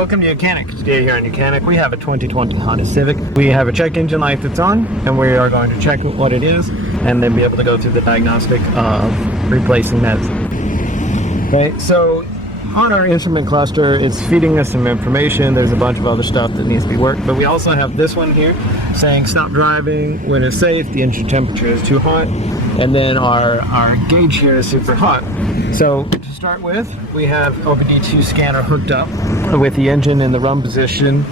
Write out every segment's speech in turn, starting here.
Welcome to YOUCANIC. Today here on YOUCANIC we have a 2020 Honda Civic. We have a check engine light that's on, and we are going to check what it is and then be able to go through the diagnostic of replacing that. Okay, so on our instrument cluster, it's feeding us some information. There's a bunch of other stuff that needs to be worked, but we also have this one here saying stop driving when it's safe, the engine temperature is too hot, and then our gauge here is super hot. So to start with, we have OBD2 scanner hooked up with the engine in the run position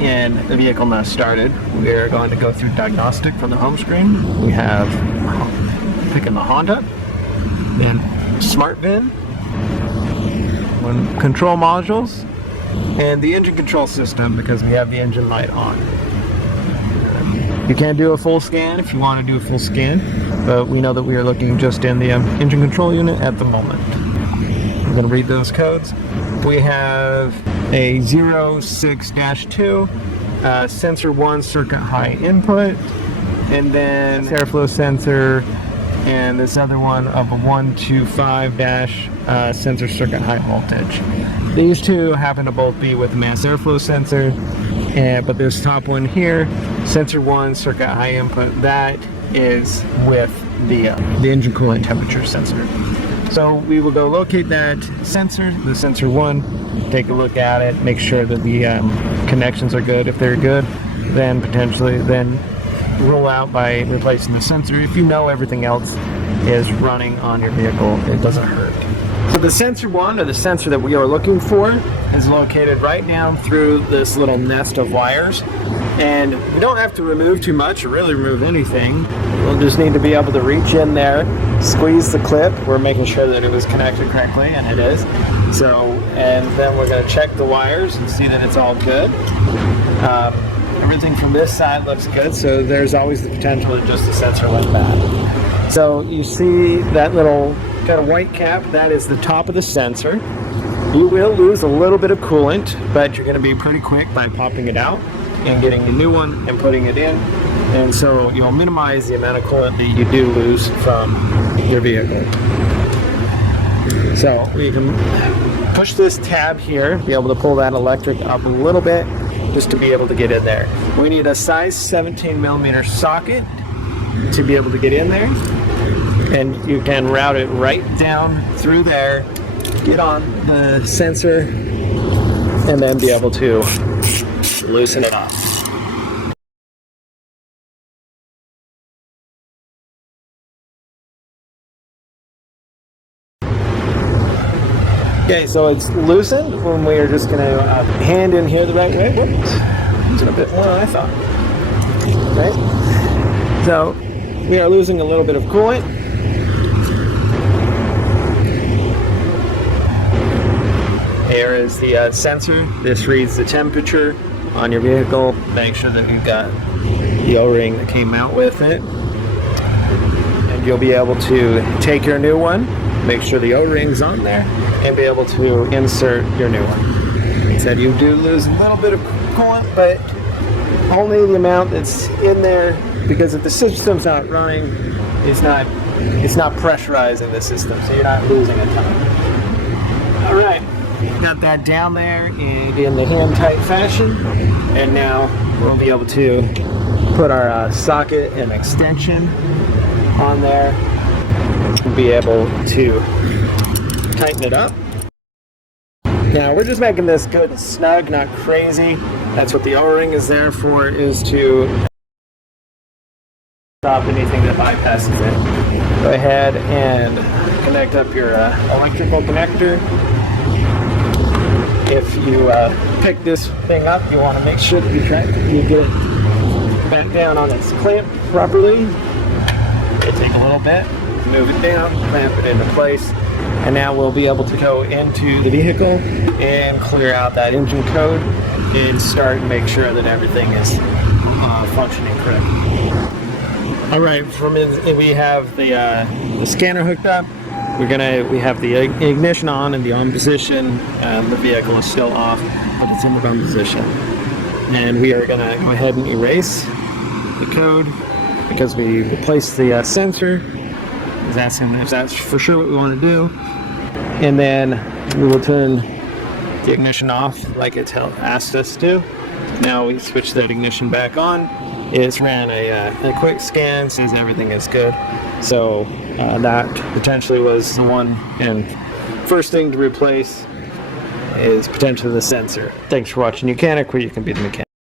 and the vehicle not started. We are going to go through diagnostic from the home screen. We have picking the Honda, then smart VIN, control modules, and the engine control system because we have the engine light on. You can do a full scan if you want to do a full scan, but we know that we are looking just in the engine control unit at the moment. I'm going to read those codes. We have a 06-2 sensor 1 circuit high input, and then airflow sensor, and this other one of a 125 sensor circuit high voltage. These two happen to both be with the mass airflow sensor, but this top one here, sensor 1 circuit high input, that is with the engine coolant temperature sensor. So we will go locate that sensor, the sensor 1, take a look at it, make sure that the connections are good. If they're good, then potentially roll out by replacing the sensor. If you know everything else is running on your vehicle, it doesn't hurt. So the sensor 1, or the sensor that we are looking for, is located right down through this little nest of wires, and we don't have to remove too much or really remove anything. We'll just need to be able to reach in there, squeeze the clip. We're making sure that it was connected correctly, and it is. So, and then we're going to check the wires and see that it's all good. Everything from this side looks good, so there's always the potential that just the sensor went bad. So you see that little kind of white cap, that is the top of the sensor. You will lose a little bit of coolant, but you're going to be pretty quick by popping it out and getting a new one and putting it in. And so you'll minimize the amount of coolant that you do lose from your vehicle. So we can push this tab here, be able to pull that electric up a little bit, just to be able to get in there. We need a size 17mm socket to be able to get in there, and you can route it right down through there, get on the sensor, and then be able to loosen it up. Okay, so it's loosened when we are just going to hand in here the right way. Whoops, it's a bit more than I thought. Right? So we are losing a little bit of coolant. Here is the sensor. This reads the temperature on your vehicle. Make sure that you've got the O-ring that came out with it. And you'll be able to take your new one, make sure the O-ring's on there, and be able to insert your new one. Like I said, you do lose a little bit of coolant, but only the amount that's in there, because if the system's not running, it's not pressurizing the system, so you're not losing a ton. All right, got that down there in the hand-tight fashion, and now we'll be able to put our socket and extension on there, and be able to tighten it up. Now we're just making this good and snug, not crazy. That's what the O-ring is there for, is to stop anything that bypasses it. Go ahead and connect up your electrical connector. If you pick this thing up, you want to make sure that you get it back down on its clamp properly. It'll take a little bit. Move it down, clamp it into place, and now we'll be able to go into the vehicle and clear out that engine code and start and make sure that everything is functioning correctly. All right, we have the scanner hooked up. We have the ignition on in the on position. The vehicle is still off, but it's in the run position. And we are going to go ahead and erase the code because we replaced the sensor. Is asking if that's for sure what we want to do, and then we will turn the ignition off like it asked us to. Now we switch that ignition back on. It's ran a quick scan, says everything is good. So that potentially was the one. And first thing to replace is potentially the sensor. Thanks for watching YOUCANIC, where you can be the mechanic.